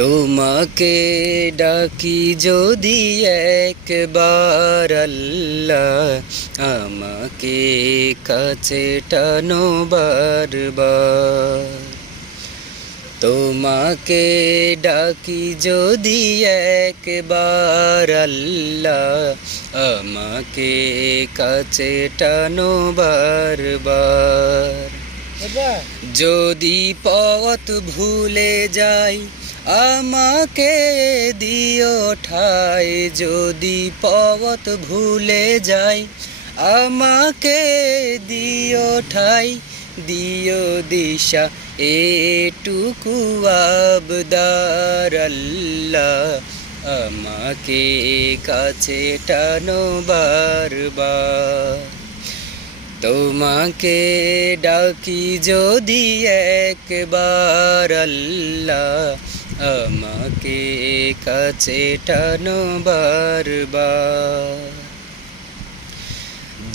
তোমাকে ডাকি যদি একবার আল্লাহ, আমাকে কাছে টানো বারবার। তোমাকে ডাকি যদি একবার আল্লাহ, আমাকে কাছে টানো বারবার। যদি পথ ভুলে যাই আমাকে দিও ঠাই, যদি পথ ভুলে যাই আমাকে দিও ঠাই, দিও দিশা এটুকু আবদার আল্লাহ, আমাকে কাছে টানো বারবার। তোমাকে ডাকি যদি একবার আল্লাহ, আমাকে কাছে টানো বারবার।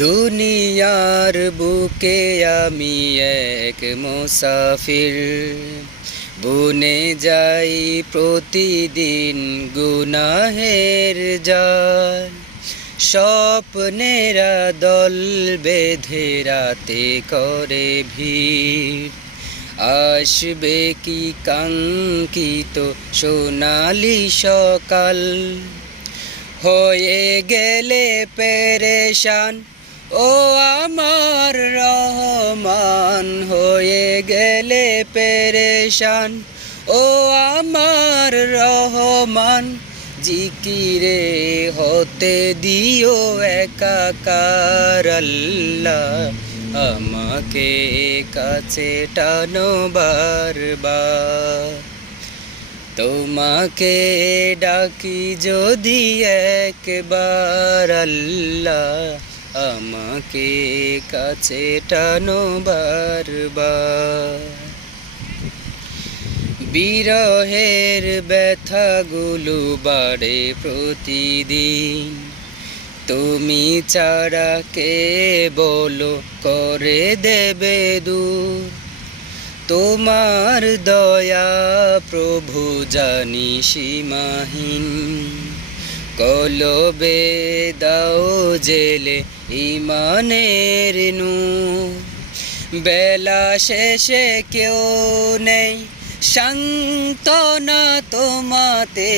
দুনিয়ার বুকে আমি এক মুসাফির, বুনে যাই প্রতিদিন গুনাহের জাল। স্বপ্নেরা দল বেঁধে রাতে করে ভিড়, আসবে কি কাঙ্ক্ষিত সোনালি সকাল। হয়ে গেলে পেরেশান ও আমার রহমান, হয়ে গেলে পেরেশান ও আমার রহমান। জিকিরে হতে দিও একাকার আল্লাহ, আমাকে কাছে টানো বারবার। তোমাকে ডাকি যদি একবার আল্লাহ, আমাকে কাছে টানো বারবার। বিরহের ব্যথাগুলো বাড়ে প্রতিদিন, তুমি ছাড়া কে বলো করে দেবে দূর। তোমার দয়া প্রভু জানি সীমাহীন, কলবে দাও জেলে ইমানের নূর। বেলা শেষে কেউ নেই সান্ত্বনা তোমাতে,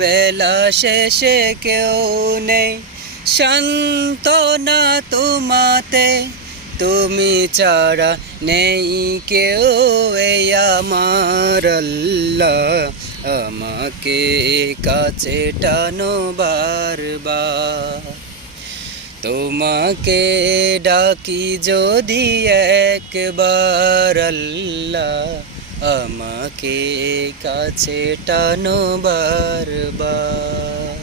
বেলা শেষে কেউ নেই সান্ত্বনা তোমাতে। তুমি ছাড়া নেই কেউ এই আমার আল্লাহ, আমাকে কাছে টানো বারবার। তোমাকে ডাকি যদি একবার আল্লাহ, আমাকে কাছে টানো বারবার।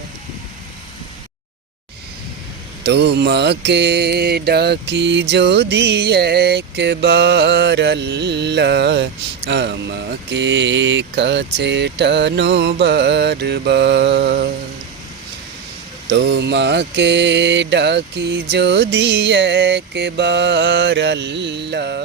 তোমাকে ডাকি যদি একবার আল্লাহ, আমাকে কাছে টানো বারবার। তোমাকে ডাকি যদি একবার আল্লাহ,